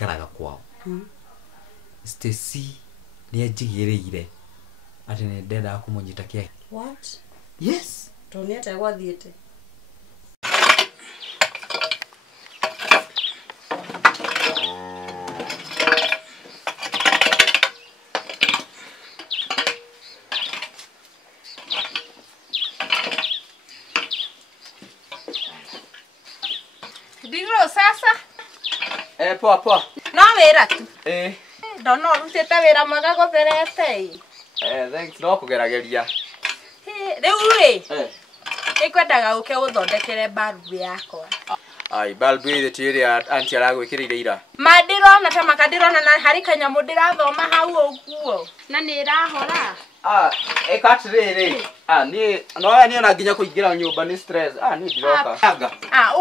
ikaraga kwao. Stacy ni ajigireire ati ne ndenda kumunyita kia. What? Yes. Toni ata gwathiete. Diro sasa. Poa. No wira tu. Ndono rutite wira mwega gutherete. Thanks no kugerageria. Riu ri. Nikwendaga uke uthondekere balbu yakwa. Ai balbu ile tiri anti aragwikirire ira. Mandirona ta makadirona na hari kanyamu ndirathoma hau uguo. Na ni irahora. Ekatiriri. Ni ona nginya kuingira nyumba ni stress. Ni ndiroka.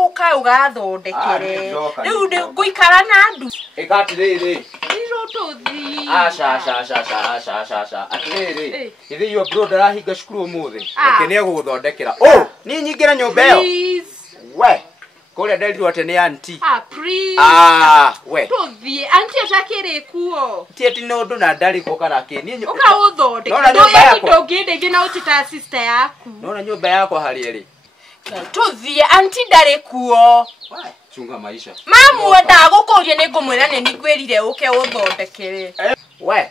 Uka ugathondekere. Riu nguikara na andu. Ekatiriri. Ndiro tuthi. Asha. Atiriri. Ithi yo bro ndarahinga cukuru umuthi. Reke ni guthondekera. Ni nyingira nyumba iyo. We. Kule nderirwo ati ni auntie. Please. We. Tuthi auntie utakiri kuo. Tieti no ndu na ndari ko kana ki. Ni uka uthondekera. Nona nyumba yako. Ndonginde na utita sister yaku. Nona nyumba yako hali eri. Tuthi auntie ndari kuo. Chunga maisha. Mamu ndagukuria ni ngumwira ni nigwirire uke uthondekere. We.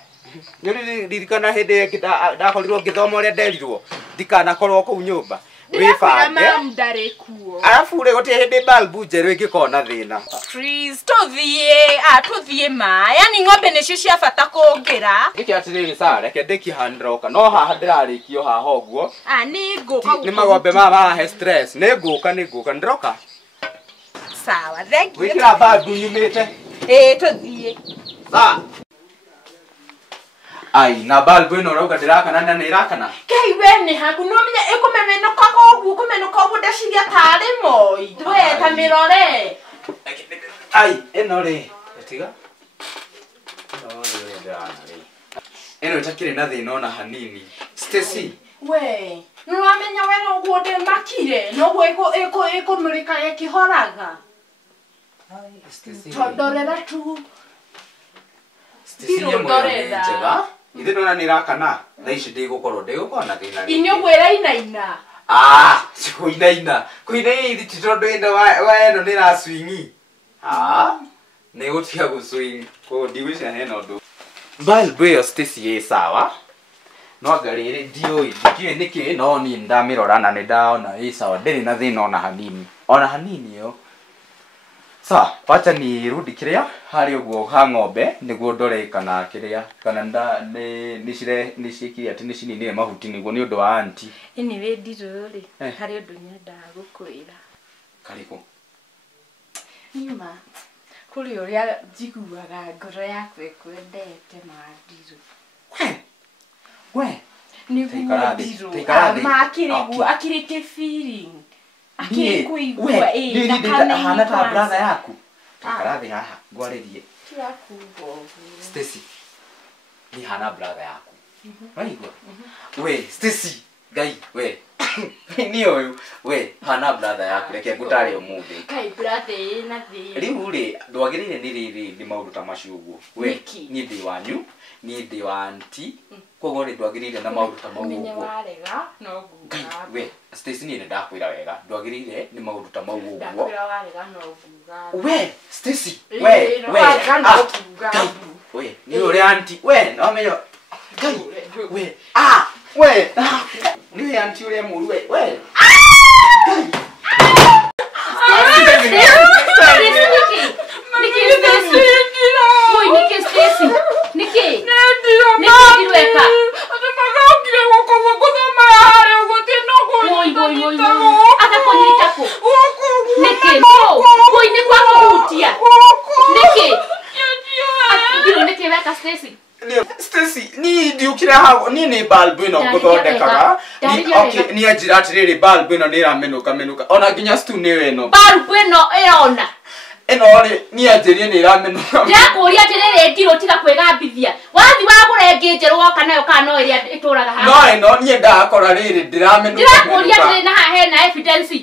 Ndirikana hinde ndakorirwo ngithoma uria nderirwo. Ndikana korwo ku nyumba. Wifange. Ndari kuo. Arafu ure gote hinde balbu njeru ingikona thina. Please tuthie ma. Yani ng'ombe nicio cia bata kungira. Iki atiriri saa reke ndiki handroka. No haha ndirarikio haha uguo. Ni nguka. Ni magombe mama he stress. Ni nguka ndroka. Sawa, thank you. Wikira balbu nyumite. Tuthie. Sawa. Ai na balbu ino rauga ndirakana na nirakana. Kai we ni haku no menya ikumemenoka kogu ndeciria tari moi. Twe ta mirore. Ai eno ri. Etiga. Eno itakire na thina ona hanini. Stacy. We. No amenya we no guode makire. No gwe ikumurika ekihoraga. Ai Stacy. Tondorera tu. Stacy njega. Ithe nona nirakana. Thaici ndigukora na thina. Inyo gwera inaina. Kuinaina. Kuina ithi titondo enda wa eno niraswingi. Ni gutia guswing. Ko ndiwisha heno ndu. Balbu yo Stacy ye sawa. No ngarire ndioi niki no ni ndamirora na ndaona sawa ndiri na thina ona hanini yo. Sa wacha ni rudi kiria hari uguo ha ng'ombe niguo ndore kana kiria kana ni cikiria ati ni cinini mahuti niguo ni undu wa auntie. Ini we ndiruri hari undu nyenda gukwira. Karibu. Nima kuri uria njiguaga ngoro yaku ikwendete mandiru. We. Niguo ndiru. Makirigu akirite feeling. Akikuigua na kana hana ta brother yaku. Takarathi haha ngwaririe. Stacy. Ni hana brother yaku. Waigua. We Stacy, gai we. Ni oyu we hana brother yaku reke ngutare umuthi. Kai brother na thi. Riu ri ndwagirire ni riri ni maundu ta macio uguo. We ni ndi wanyu, ni ndi wa auntie. Kogo ri ndwagirire na maundu ta mau uguo. Warega no nguga. We Stacy ni ndakwira wega. Ndwagirire ni maundu ta mau uguo. Ndakwira warega no nguga. We Stacy, we. We ni uri auntie. We no meyo. We. We. Ni auntie uri muru we. We. Stacy, ni ndiukira hawo ni balbu ino guthondekaga. Ni ajira atiriri balbu ino ni ramenuka. Ona nginya stu ni weno. Balbu ino eona. Eno ri ni ajirie ni ramenuka. Ndakuria atiriri ndiro tiga kwegambithia. Wathi wagure nginjeru woka nayo kana iria ituraga haha. No ni ndakora riri ndiramenuka. Ndakuria atiriri na hena evidence.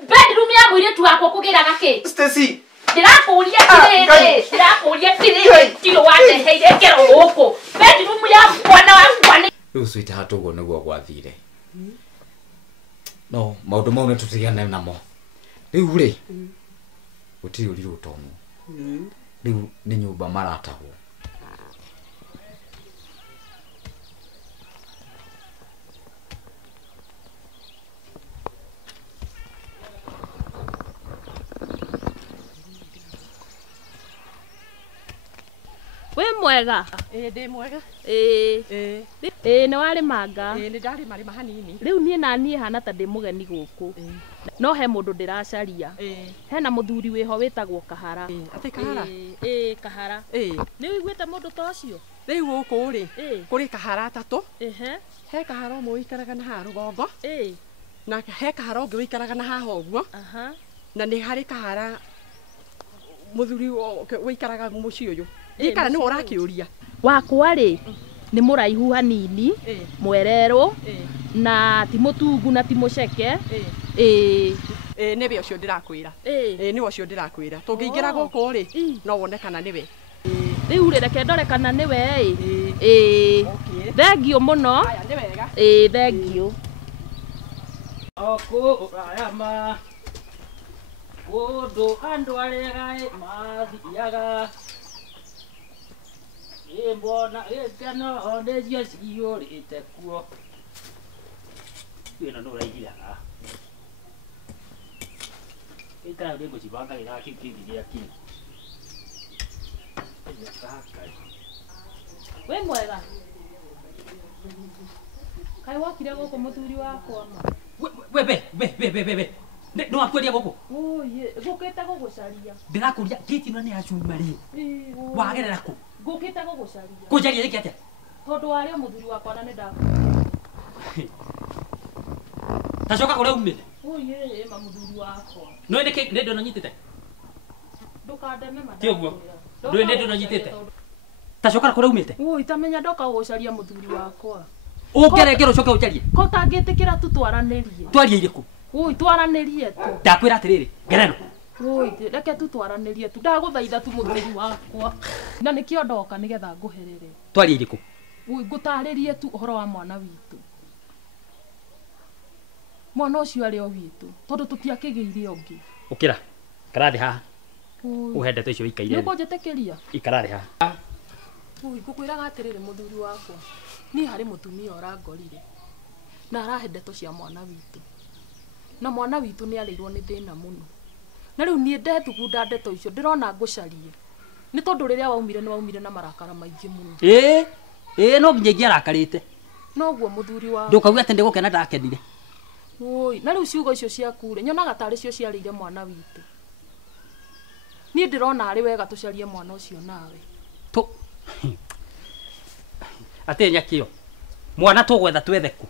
Bedroom ya mwire tu wako kugira gake. Stacy. Ndirakuria atiriri. irekero huko. Bedroom ya bwana wangu ni. Riu sweetheart uguo niguo gwathire. No, maundu mau ni tutigane namo. Riu ri. Gutiri uriru tomu. Riu ni nyumba maratahwo. We mwega? Ndi mwega. Ni wari manga. Ni ndari mari mahanini. Riu nie na nie hana ta ndi mugeni guku. No he mundu ndiracaria. Hena muthuri wiho witagwo Kahara. Ati Kahara? Kahara. Ni wiguite mundu ta ucio? Riu guku ri kuri Kahara tatu. He Kahara umwe wikaraga na ha rugongo. Na he Kahara ungi wikaraga na haha uguo. Na ni hari Kahara muthuri wikaraga muci uyu. Ikara ni urakiuria. Wakwa ri ni muraihu hanini, mwerero na ti mutungu na ti muceke. Ni be ucio ndirakwira. Ni ucio ndirakwira. Tungiingira guku ri no wone kana ni we. Riu ri reke ndore kana ni we. Thengio muno. Aya ni wega. Thengio. Oko ayama. Odo andu arega mathiaga. Mbona ekana ondeje ciorite kuo. Ino no raigira. Ika ndego cibanga ira kikindi gya kini. We mwega? Kai wakire guku muthuri wakwa ma. We. No akweria guku. Oye, gukite gugucaria. Ndirakuria kiti no ni acuma ri. Wagerera ku. Gukite gugucaria. Kujaria riki atia? Tondu wario muthuri wakwa na ni ndaku. Tacoka kuria umite. Oye, muthuri wakwa. No ndeke ndo nyitite. Ndukandeme ma. Ti uguo. Ndo nyitite. Tacoka kuria umite. Oi, tamenya ndoka gugucaria muthuri wakwa. Ugerekero coke ujarie. Ko tangitikira tu twaranirie. Twarie iriku. Oi, twaranirie tu. Ndakwira atiriri. Gereno. Oi, reke tu twaranirie tu. Ndaguthaitha tu muthuri wakwa. Na nikio ndoka nigetha nguherere. Twarie iriku. Oi, ngutaririe tu uhoro wa mwana witu. Mwana ucio ari o witu. Tondu tutiakigeire ungi. Ukira. Karathi ha. Uhende icio ikaire. Nuko njetikiria. Ikarathi ha. Oi, ngukwiraga atiriri muthuri wakwa. Ni hari mutumia urangorire. Na arahe ndeto cia mwana witu. Na mwana witu ni arirwo ni thina muno. Na riu nie ndethugunda ndeto icio ndirona ngucarie. Ni tondu riria waumire na marakara maingi muno. No nginya ngiarakarite. No guo muthuri wa. Ndukauga ati ndigukena ndakenire. Oi, na riu ciugo icio ciaku ri nyonaga tari cio ciarire mwana witu. Nie ndirona ari wega tucarie mwana ucio nawe. Tu. Ate nyakio. Mwana tugwetha twetheku.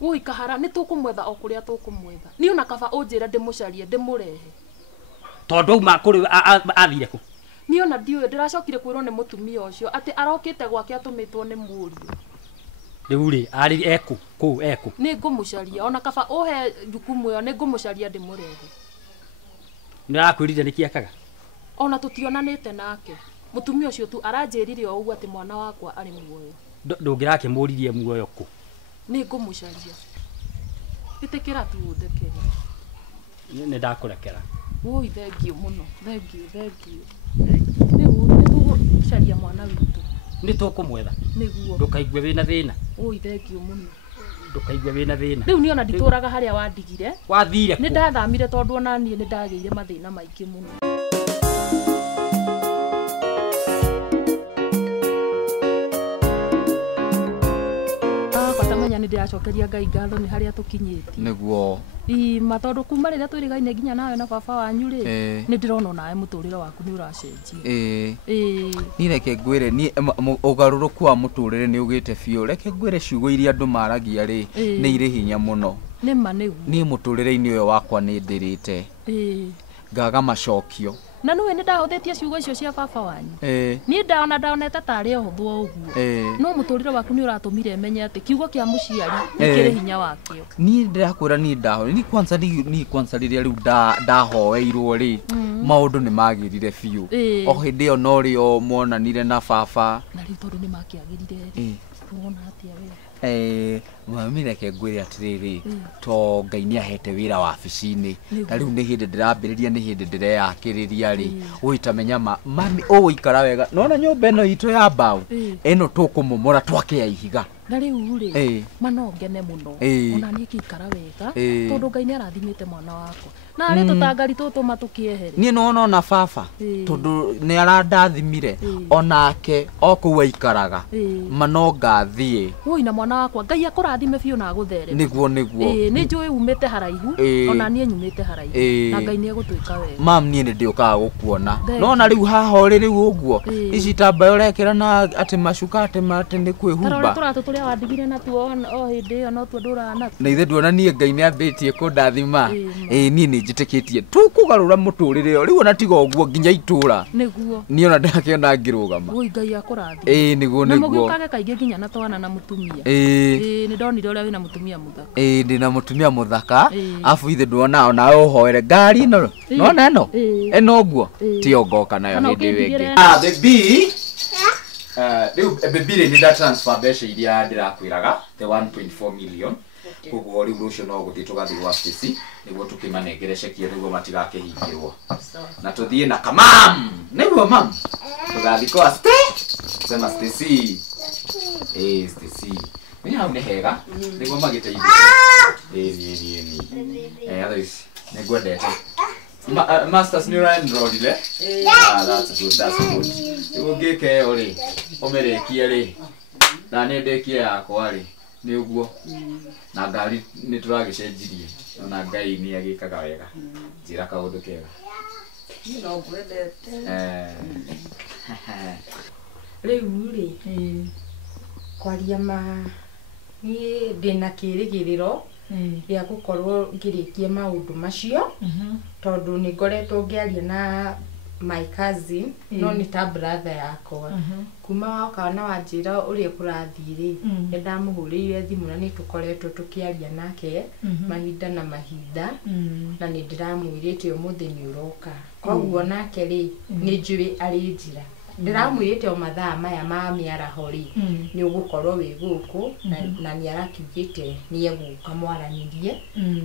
Oi, Kahara ni tukumwetha o kuria tukumwetha. Ni ona kaba unjira ndimucarie ndimurehe. Tondu uma kuri athire ku. Ni ona ndiwe ndiracokire kwirwo ni mutumia ucio ati arokite gwake atumitwo ni murio. Riu ri ari eku ku eku. Ni ngumucaria ona kaba uhe jukumu yo ni ngumucaria ndimurehe. Ndirakwirire nikiakaga. Ona tutionanite nake. Mutumia ucio tu aranjirire o uguo ati mwana wakwa ari muoyo. Ndungirake muririe muoyo ku. Ni ngumucaria. Itekera tu uthekere. Ni ndakurekera. Oi, thengio muno. Thengio. Ni tugucaria mwana witu. Ni tukumwetha. Niguo. Ndukaigue wina thina. Oi, thengio muno. Ndukaigue wina thina. Riu ni ona ndituraga haria wandigire. Wathire ku. Ni ndathamire tondu ona nie ni ndageire mathina maingi muno. Ni ndiracokeria Ngai ngatho ni haria tukinyiti. Niguo. Matondu kuma riria twirigaine nginya nawe na baba wanyu ri ni ndirona nawe muturire waku ni uracenjia. Ni reke ngwire ni ugaruruku wa muturire ni ugite biu. Reke ngwire ciugo iria andu maragia ri ni iri hinya muno. Ni ma niguo. Ni muturire-ini uyo wakwa ni ndirite. Ngaga macokio. Na nũĩ nĩ ndahũthĩtie ciugo icio cia baba wanyu. Niĩ ndaonete tarĩ ũhũthũ o ũguo. No mũtũrĩre waku nĩ ũratũmire menye atĩ kiugo kĩa mũciari gĩkĩrĩ hinya wakĩo. Niĩ ndĩrakwĩra niĩ ndaho ni kwanza rĩrĩa rĩu ndahoeirwo rĩ maũndũ nĩ magĩrire biũ. O hĩndĩ ĩyo no rĩo monanire na baba. Na rĩu tondũ nĩ makĩagĩrire tuona atĩa we? Mami reke ngwĩre atĩrĩrĩ to Ngai nĩ ahete wĩra wabici-inĩ na rĩu nĩ hĩndĩ ndĩrambĩrĩria nĩ hĩndĩ ndĩreyakĩrĩria rĩ ũitamenya mami ũgũikara wega nona nyũmba ĩno itũ ya mbaũ ĩno tũkũmomora twake ya ihiga. Na rĩu rĩ manongene mũno ona niĩ kĩikara wega tondũ Ngai nĩ arathimĩte mwana wakwa na arĩ tũtangari tũtũ matũkĩehere. Niĩ nona baba tondũ nĩ arandathimire onake o kũu aikaraga manonga thiĩ. Woi na mwana wakwa Ngai akũrathime biũ na agũthere. Nĩguo nĩ njũĩ umĩte haraihu ona niĩ nyumĩte haraihu na Ngai nĩ egũtwĩka wega. Mam niĩ nĩ ndĩũkaga gũkuona nona rĩu haha ũrĩ rĩu ũguo ici tambaya ũrekĩra na atĩ macuka atĩ nĩ kwĩhumba. Tũratũ tũrĩa wandigire natuo o hĩndĩ ĩyo no tuo ndũraga natuo. Na ithe nduona niĩ Ngai nĩ ambĩtie kũndathima niĩ nĩ njĩtĩkĩtie tũkũgarũra mũtũrĩre ũyũ rĩu ona tiga ũguo nginya itũra. Nĩguo niĩ ona ndakĩona ngĩrũgama. Woi Ngai akũrathime. Nĩguo na mũgĩũkage kaingĩ nginya na twana na mũtumia. Nĩ ndonire ũrĩa wĩna mũtumia mũthaka. Ndĩna mũtumia mũthaka afu ithe nduona ona ũhoere ngari ĩno nona ĩno ũguo tio ngoka nayo hĩndĩ ĩngĩ. Baby rĩu baby rĩ nĩ nda transfer mbeca iria ndĩrakwĩraga the 1.4 million. Koguo rĩu rũciũ no gũthiĩ tũgathiĩ gwa Stacy nĩguo tũkĩmanengere ceki nĩguo matigakĩhingĩrwo na tũthiĩ na kamam nĩguo mam tũgathiĩ kwa sema Stacy Stacy nĩ hau nĩ hega nĩguo magĩteithĩke others nĩngwendete masters nĩ ũraenrolire. That's good ũngĩke ũrĩ ũmĩrĩkie rĩ na nĩ ndĩkie yakwa rĩ nĩ ũguo na ngari nĩ tũragĩcenjirie ona Ngai nĩ agĩkaga wega njĩra kaũndũ kega. No ngwendete rĩu rĩ kwaria niĩ ndĩna kĩrĩgĩrĩro gĩa gũkorwo ngĩrĩkia maũndũ macio tondũ nĩ ngoretwo ngĩaria na my cousin no nĩ ta brother yakwa kuma waoka na wanjĩra ũrĩa kũrathiĩ rĩ nĩ ndamũhũrĩire thimũ na nĩ tũkoretwo tũkĩaria nake mahinda na mahinda na nĩ ndĩramwĩrĩte ũmũthĩ nĩ ũroka koguo nake rĩ nĩ njũĩ arĩ njĩra ndĩramwĩrĩte o mathaa maya ma mĩaraho rĩ nĩ ũgũkorwo wĩ gũkũ na nĩ arakiugĩte nĩ egũka mwaranĩrie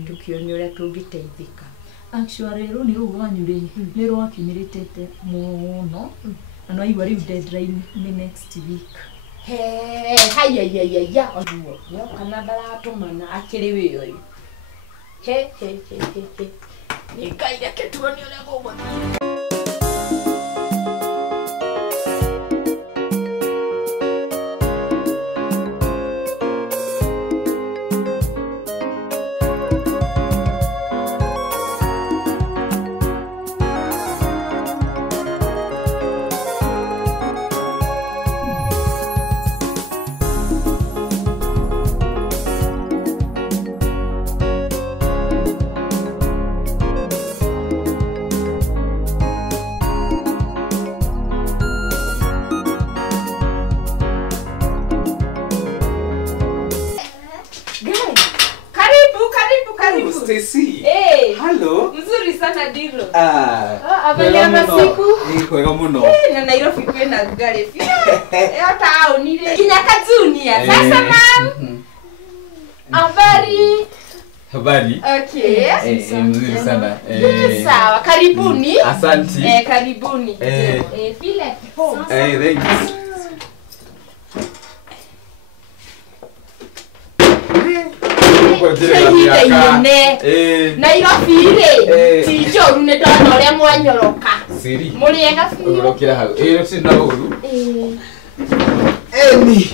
tũkĩone ũrĩa tũngĩteithĩka. Actually rũu nĩ rũu rwanyu rĩ nĩ rwakinyĩrĩtĩte mũno na no aigua rĩu deadline nĩ next week. Hayayayaya oguo no kana ndaratũmana akĩrĩ wĩyo nĩ Ngai reke tuone ũrĩa gũgũthiĩ. Stacy. Hello. Mzuri sana Diro. Habari ya masiku? Kwega muno. Na Nairobi kwena ngari fi. Hata unile. Kinyaka Junior. Sasa mam. Habari. Okay. Mzuri sana. Sawa, karibuni. Asante. Karibuni. Feel at home. Thank you. Nairobi rĩ ti njoru nĩ ndona ũrĩa mwanyoroka mũrĩega biũ ũrokĩra hau rũtirĩ na ũru eni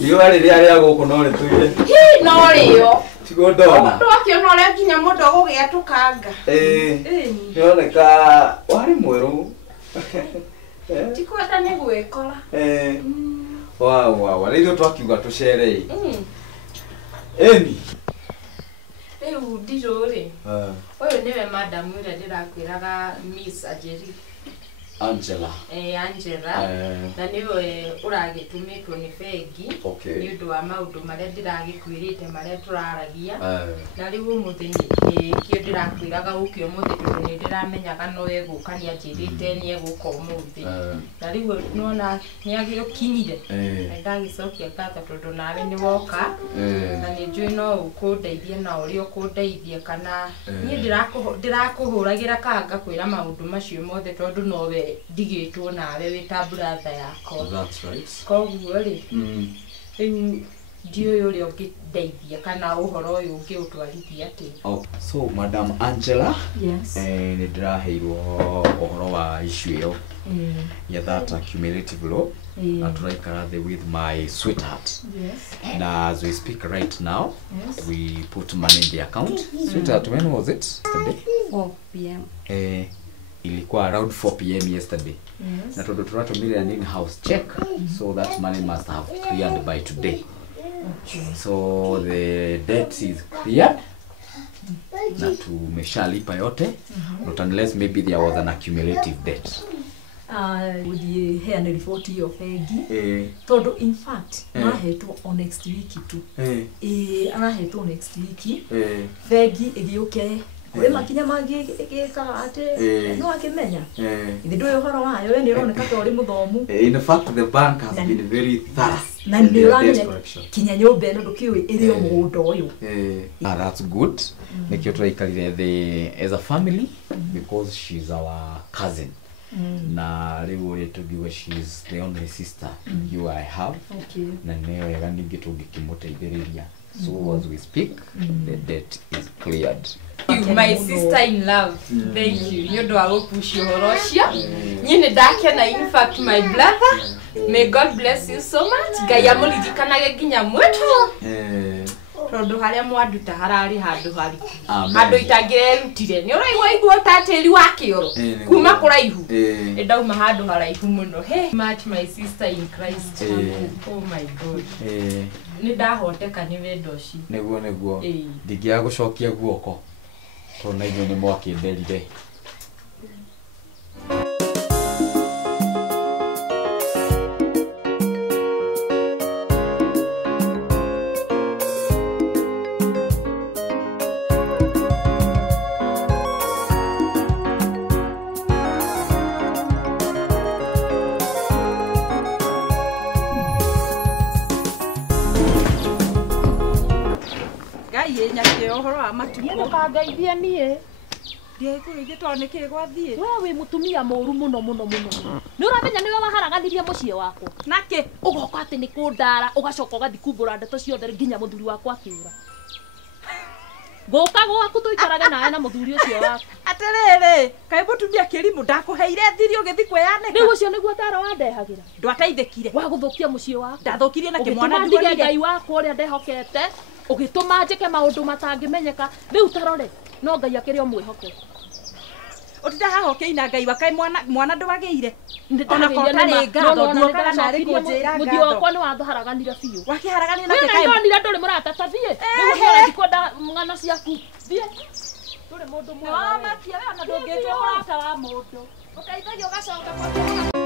riũa rĩrĩa rĩa gũkũ no rĩtũire no rĩo tigo ndona ndakĩona ũrĩa nginya mũndũ gũgĩatũkanga nĩoneka warĩ mwerũ tikwenda nĩ gwĩkora wow rĩu twakiuga tũcere eni Riu ndiruri. Uyu niwe madam ira ndirakwiraga Miss Ajeri. Angela. Angela. Na niwe uragitumitwo ni bengi. Ni undu wa maundu maria ndiragikwirite maria turaragia. Na riu muthini kio ndirakwiraga ukio muthi tondu ni ndiramenyaga no eguka ni ajirite ni eguka umuthi. Na riu nona ni agiukinyire. Ndagicokia ngatho tondu nawe ni woka. Na ni njui no ukundeithie na uri ukundeithie kana ni ndirakuhuragira kanga kwira maundu macio mothe tondu nowe digitwo nawe wita brother yako. That's right. Koguo ri ndio yule ungideithia kana uhoro uyu ungiutwarithia ati. So Madam Angela, Yes. Ni ndiraheirwo uhoro wa issue iyo ya that accumulative law. Na turaikara there with my sweetheart. Yes. Na as we speak right now, we put money in the account. Sweetheart, when was it? Yesterday? 4 p.m. Ilikuwa around 4 p.m. yesterday. Yes. Na tunatumia an in-house check, so that money must have cleared by today. So the debt is cleared. Na tumeshalipa yote. Not unless maybe there was an accumulative debt. Would hear the report of Eggy? Todo in fact, nahetwo on next week tu. Anahetwo next week. Vegi egioke. Kuri makinya mangi gika ate no akimenya. Ithi ndu uhoro wayo we ni uroneka ta uri muthomu. In fact, the bank has been very thorough. Na ndio uramenya kinya nyumba ino ndukiwe iri o mugunda uyu. That's good. Nikio turaikarire the as a family because she's our cousin. Na riu ri tugiwe she's the only sister you I have. Na neo ya ningĩ tũngĩkĩmũteithĩrĩria. So as we speak, the debt is cleared. My sister in love. Thank you. You do a push your Russia. Nyine ndakena in fact my brother. May God bless you so much. Gaya mulijikanage ginya mwetu. Tondu haria mwanduta harari handu hariku. Handu itangirerutire. Ni uraigwa igwo tateli wa kioro. Kuma kuraihu. Ndauma handu haraihu muno. Hey, much my sister in Christ. Oh my God. Ni ndahoteka ni wendo ci. Niguo. Ndingia gucokia guoko. Tona igwe ni mwakinderire. Uhoro wa matuko Ngeithia nie. Ndiekuithie to niki gwathie. We wi mutumia moru muno. Ni uramenya niwe waharaganirie mucie wako. Nake ugoka ati ni kundara ugacoka ugathi kumbura ndeto ciothe nginya muthuri wako akiura. Goka gwaku tuikarage nawe na muthuri ucio wako. Aterere, kai mutumia kirimu ndakuheire thiri ugithi kweyaneka. Riu ucio niguo tara wandehagira. Ndwateithikire. Wa guthukia mucie wako. Ndathukirie na kimwana ndigorire. Ngai wako uria ndehokete. Ugituma njike maundu matangimenyeka. Riu tarore no Ngai akiri o mwihoke. Utita hahoke na Ngai wakai mwana ndwageire. Ona kotari ngatho nduoka na ri kunjira ngatho. Muthio wakwa ni wathaharaganire biu. Wakiharaganire na kai. Wewe ndio nduri muratata thie. Riu urathi kwenda ng'ano ciaku. Thie. Turi mundu mwe. Wa makia we ona ndungitwo murata wa mundu. Ukaithagio gacoka kwa